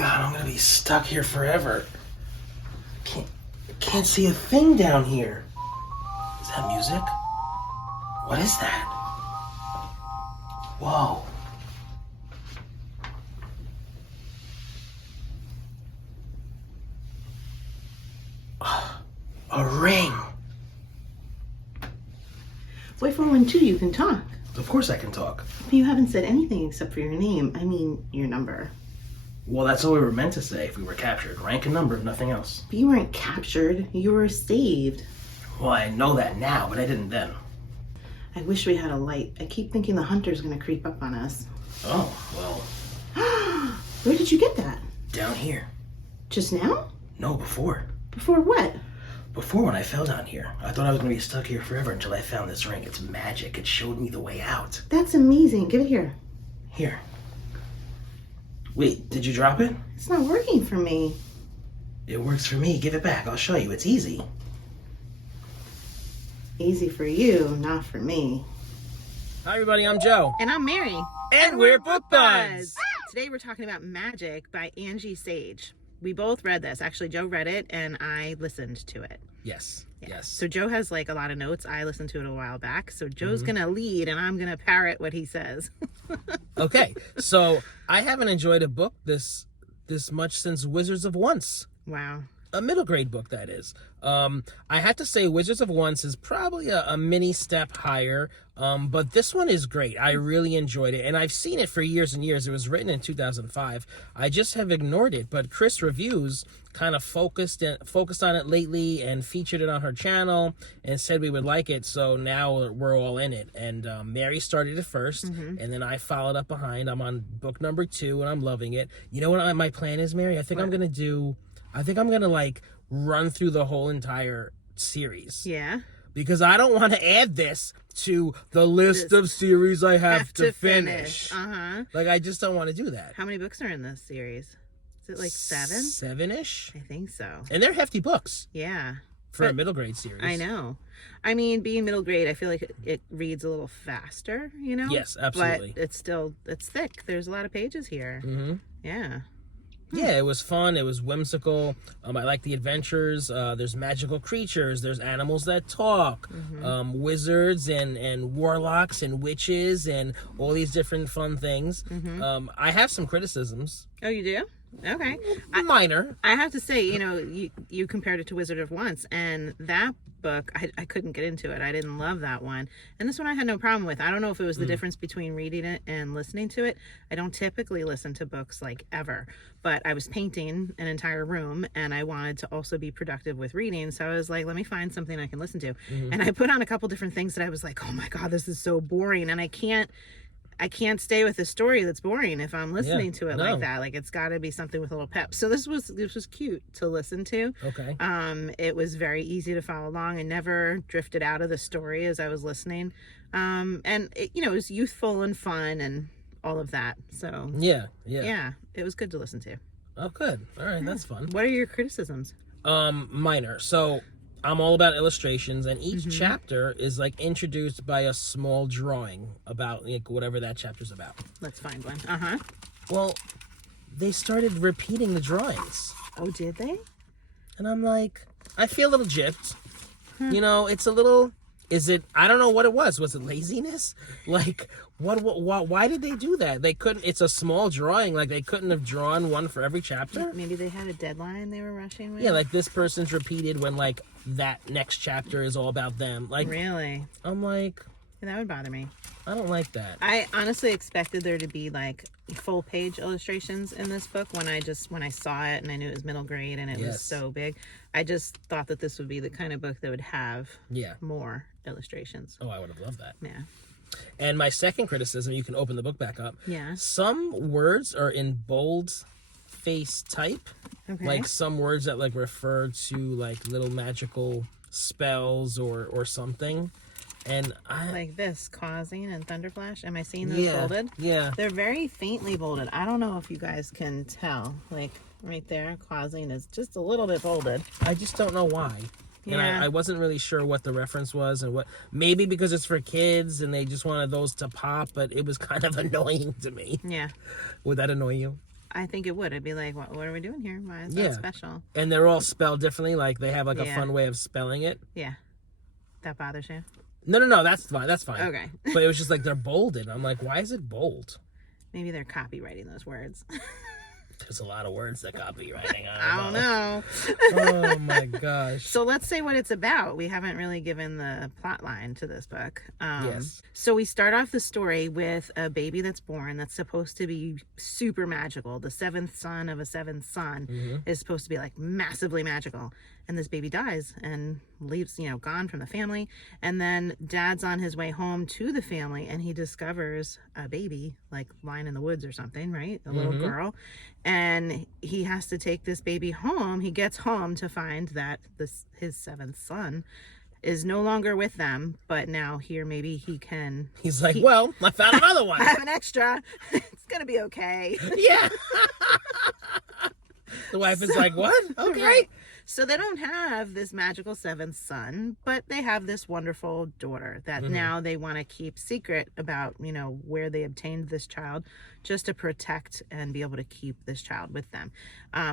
God, I'm gonna be stuck here forever. Can't see a thing down here. Is that music? What is that? Whoa. A ring. Wait for 1, 2, you can talk. Of course I can talk. But you haven't said anything except for your name. I mean, your number. Well, that's all we were meant to say if we were captured. Rank and number, nothing else. But you weren't captured. You were saved. Well, I know that now, but I didn't then. I wish we had a light. I keep thinking the hunter's gonna creep up on us. Oh, well, Where did you get that? down here. Just now? No, before. Before what? Before, when I fell down here, I thought I was going to be stuck here forever until I found this ring. It's magic. It showed me the way out. That's amazing. Give it here. Here. Wait, did you drop it? It's not working for me. It works for me. Give it back. I'll show you. It's easy. Easy for you, not for me. Hi, everybody. I'm Joe. And I'm Mary. And we're Book Buds. Today we're talking about Magic by Angie Sage. We both read this. Actually, Joe read it and I listened to it. Yes. Yes. So Joe has like a lot of notes. I listened to it a while back. So Joe's going to lead and I'm going to parrot what he says. Okay, so I haven't enjoyed a book this much since Wizards of Once. Wow. A middle grade book, that is. I have to say Wizards of Once is probably a mini step higher, but this one is great. I really enjoyed it, and I've seen it for years and years. It was written in 2005. I just have ignored it, but Chris Reviews kind of focused on it lately and featured it on her channel and said we would like it, so now we're all in it. And Mary started it first, and then I followed up behind. I'm on book number 2, and I'm loving it. You know what my plan is, Mary? I think I'm gonna like run through the whole entire series. Yeah. Because I don't want to add this to the list of series I have to finish. Uh-huh. Like, I just don't want to do that. How many books are in this series? Is it like 7? 7-ish? I think so. And they're hefty books Yeah. for a middle grade series. I know. I mean, being middle grade, I feel like it reads a little faster, you know? Yes, absolutely. But it's thick. There's a lot of pages here. Mm-hmm. Yeah. Yeah, it was fun. It was whimsical. I like the adventures. There's magical creatures. There's animals that talk. Wizards and warlocks and witches and all these different fun things. I have some criticisms. Oh, you do? Okay. Minor. I have to say, you compared it to Wizard of Once, and that book, I couldn't get into it. I didn't love that one. And this one I had no problem with. I don't know if it was the difference between reading it and listening to it. I don't typically listen to books like ever, but I was painting an entire room and I wanted to also be productive with reading. So I was like, let me find something I can listen to. And I put on a couple different things that I was like, oh my God, this is so boring. And I can't stay with a story that's boring if I'm listening to it like that. Like, it's got to be something with a little pep. So this was cute to listen to. Okay. It was very easy to follow along. I never drifted out of the story as I was listening. And it, it was youthful and fun and all of that. So Yeah, it was good to listen to. Oh, good. All right, that's fun. What are your criticisms? Minor. So I'm all about illustrations, and each chapter is like introduced by a small drawing about like whatever that chapter's about. Let's find one. Well, they started repeating the drawings, Oh, did they? and I'm like, I feel a little gypped. It's a little. Is it? I don't know what it was. Was it laziness? Like, why did they do that? They couldn't. It's a small drawing. Like, they couldn't have drawn one for every chapter. Maybe they had a deadline they were rushing with. Yeah, like this person's repeated when like that next chapter is all about them. Like, Really? I'm like, That would bother me. I don't like that. I honestly expected there to be like full page illustrations in this book when I saw it and I knew it was middle grade and it was so big. I just thought that this would be the kind of book that would have more illustrations. Oh, I would have loved that. Yeah. And my second criticism, you can open the book back up. Yeah. Some words are in bold face type. Okay. Like some words that like refer to like little magical spells or something. And I like this, causing and thunderflash. Am I seeing those bolded? Yeah. They're very faintly bolded. I don't know if you guys can tell. Like right there, causing is just a little bit bolded. I just don't know why. Yeah. And I wasn't really sure what the reference was and what, maybe because it's for kids and they just wanted those to pop, but it was kind of annoying to me. Yeah. Would that annoy you? I think it would. I'd be like, what are we doing here? Why is that special? And they're all spelled differently. Like they have like a Yeah. fun way of spelling it. Yeah. That bothers you? No, that's fine. That's fine. Okay. But it was just like they're bolded. I'm like, why is it bold? Maybe they're copywriting those words. There's a lot of words that copywriting. I don't know. Oh my gosh. So let's say what it's about. We haven't really given the plot line to this book. Yes. So we start off the story with a baby that's born that's supposed to be super magical. The seventh son of a seventh son is supposed to be like massively magical. And this baby dies and leaves, gone from the family. And then dad's on his way home to the family and he discovers a baby like lying in the woods or something, right? A little girl. And he has to take this baby home. He gets home to find that his seventh son is no longer with them, but now here maybe he can. He's like, well, I found another one. I have an extra. It's gonna be okay. Yeah. The wife is like, what? Okay. Right. So they don't have this magical seventh son, but they have this wonderful daughter that now they want to keep secret about, where they obtained this child, just to protect and be able to keep this child with them.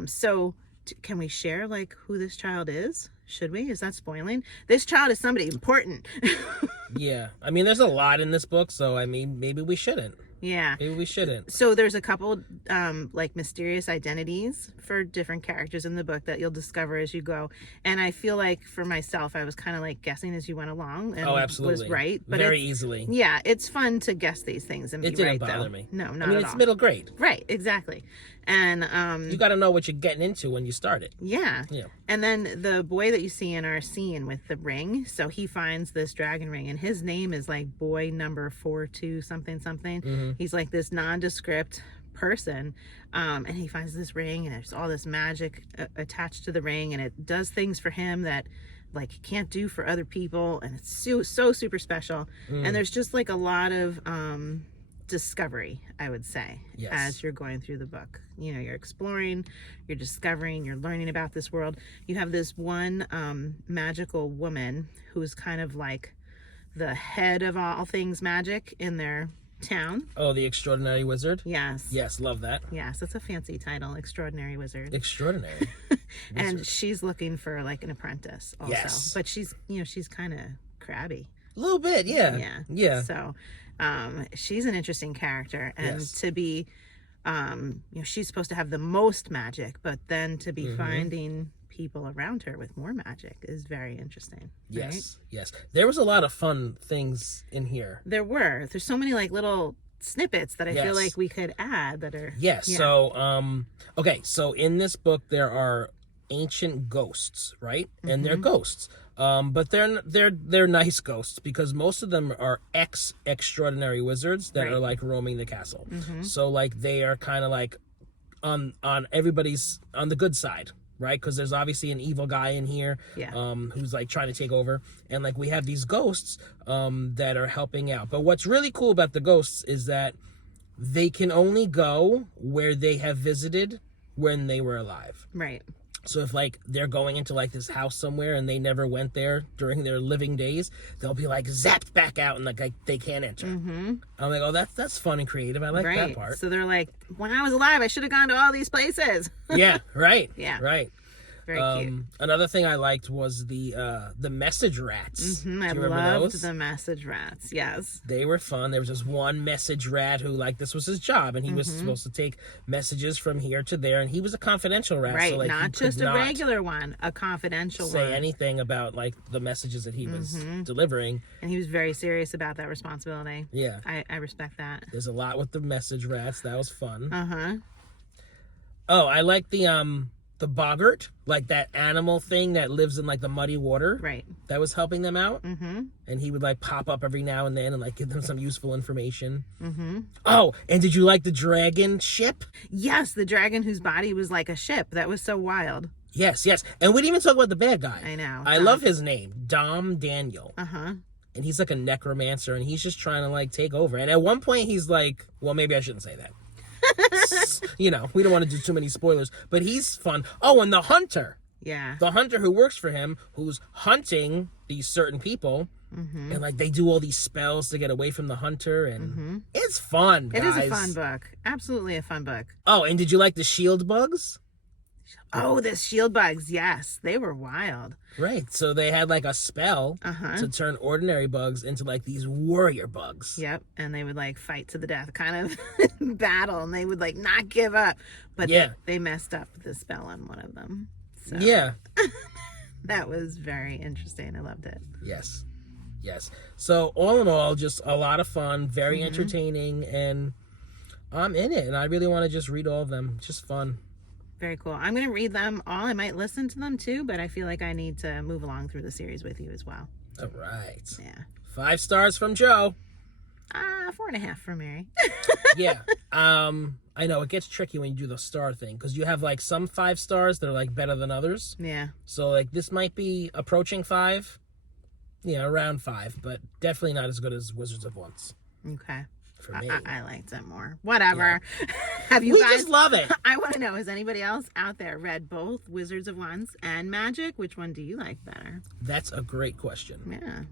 So can we share like who this child is? Should we? Is that spoiling? This child is somebody important. Yeah. I mean, there's a lot in this book, so I mean, maybe we shouldn't. Yeah. Maybe we shouldn't. So there's a couple like mysterious identities for different characters in the book that you'll discover as you go. And I feel like for myself, I was kind of like guessing as you went along and absolutely. was right. But very easily. Yeah, it's fun to guess these things and be It didn't right, bother though. me. No, not I mean, at it's all. middle grade. Right, exactly. And You got to know what you're getting into when you start it. yeah. Yeah. And then the boy that you see in our scene with the ring, so he finds this dragon ring and his name is like boy number 42 something something. He's like this nondescript person, and he finds this ring and there's all this magic attached to the ring and it does things for him that like he can't do for other people, and it's so super special. And there's just like a lot of discovery, I would say, Yes. as you're going through the book. You're exploring, you're discovering, you're learning about this world. You have this one magical woman who's kind of like the head of all things magic in their town. Oh, the Extraordinary Wizard? Yes. Yes, love that. Yes, it's a fancy title, Extraordinary Wizard. Extraordinary. And she's looking for like an apprentice also. Yes. But she's kind of crabby. A little bit, yeah. Yeah. So she's an interesting character, and Yes. to be she's supposed to have the most magic, but then to be finding people around her with more magic is very interesting. Right? Yes. There was a lot of fun things in here. There's so many like little snippets that I feel Yes. like we could add that are Yes. yeah. So, okay. So in this book, there are ancient ghosts, right? And they're ghosts. But they're nice ghosts because most of them are extraordinary wizards that are like roaming the castle. So like they are kind of like on everybody's on the good side, right? Because there's obviously an evil guy in here, who's like trying to take over, and like we have these ghosts that are helping out. But what's really cool about the ghosts is that they can only go where they have visited when they were alive. Right. So if like they're going into like this house somewhere and they never went there during their living days, they'll be like zapped back out and like they can't enter. I'm like, oh, that's fun and creative. I like that part. So they're like, when I was alive, I should have gone to all these places. Yeah, right. Yeah. Right. Very cute. Another thing I liked was the message rats. Do you I remember loved those? the message rats. Yes. They were fun. There was this one message rat who, like, this was his job, and he was supposed to take messages from here to there, and he was a confidential rat. Right. So, like, not he just could a not regular one, a confidential say one. anything about, like, the messages that he was delivering. And he was very serious about that responsibility. Yeah. I respect that. There's a lot with the message rats. That was fun. Uh-huh. Oh, I like the boggart, like that animal thing that lives in like the muddy water. Right. That was helping them out. And he would like pop up every now and then and like give them some useful information. Oh, and did you like the dragon ship? Yes, the dragon whose body was like a ship. That was so wild. Yes. And we didn't even talk about the bad guy. I know. I love his name, Dom Daniel. Uh-huh. And he's like a necromancer and he's just trying to like take over. And at one point he's like, well, maybe I shouldn't say that. We don't want to do too many spoilers, but he's fun. Oh, and the hunter. Yeah. The hunter who works for him, who's hunting these certain people, and like they do all these spells to get away from the hunter, and it's fun, guys. It is a fun book. Absolutely a fun book. Oh, and did you like the shield bugs? Oh, the shield bugs. Yes, they were wild. Right. So they had like a spell to turn ordinary bugs into like these warrior bugs. Yep. And they would like fight to the death kind of battle, and they would like not give up. But they messed up the spell on one of them. So Yeah. that was very interesting. I loved it. Yes. Yes. So all in all, just a lot of fun, very entertaining, and I'm in it. And I really want to just read all of them. Just fun. Very cool. I'm going to read them all. I might listen to them too, but I feel like I need to move along through the series with you as well. All right. Yeah. 5 stars from Joe. 4.5 from Mary. Yeah. I know it gets tricky when you do the star thing, because you have like some 5 stars that are like better than others. Yeah. So like this might be approaching 5. Yeah, around 5, but definitely not as good as Wizards of Once. Okay. For me. I liked it more. Whatever. Yeah. Have you We guys just love it. I want to know, has anybody else out there read both Wizards of Once and Magic? Which one do you like better? That's a great question. Yeah.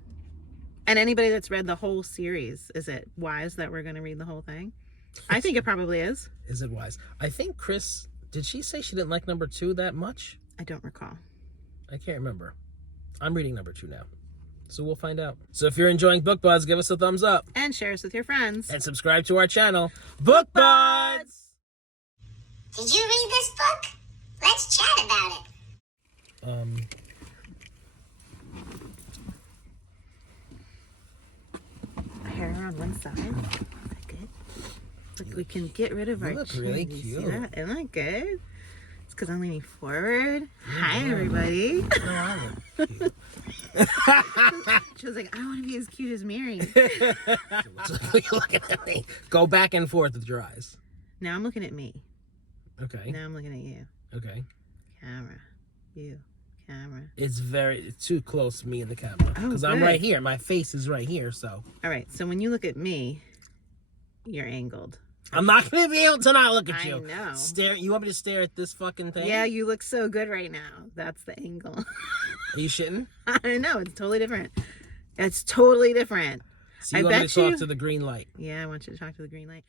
And anybody that's read the whole series, is it wise that we're going to read the whole thing? I think it probably is. Is it wise? I think Chris, did she say she didn't like number 2 that much? I don't recall. I can't remember. I'm reading number 2 now. So we'll find out. So if you're enjoying Book Buds, give us a thumbs up. And share us with your friends. And subscribe to our channel, Book Buds! Did you read this book? Let's chat about it. Hair on one side. Is that good? Look, we can get rid of You our look chin. really You see cute. that? Isn't that good? It's because I'm leaning forward. Hi, everybody. She was like, I want to be as cute as Mary. Look at me. Go back and forth with your eyes. Now I'm looking at me. Okay. Now I'm looking at you. Okay. Camera. You. Camera. It's too close to me in the camera. Oh, Because I'm good. right here. My face is right here, so. All right. So when you look at me, you're angled. I'm not going to be able to not look at I you. know. Stare. You want me to stare at this fucking thing? Yeah, you look so good right now. That's the angle. Are you shitting? I know. It's totally different. It's totally different. So you I want me bet to talk you- to the green light? Yeah, I want you to talk to the green light.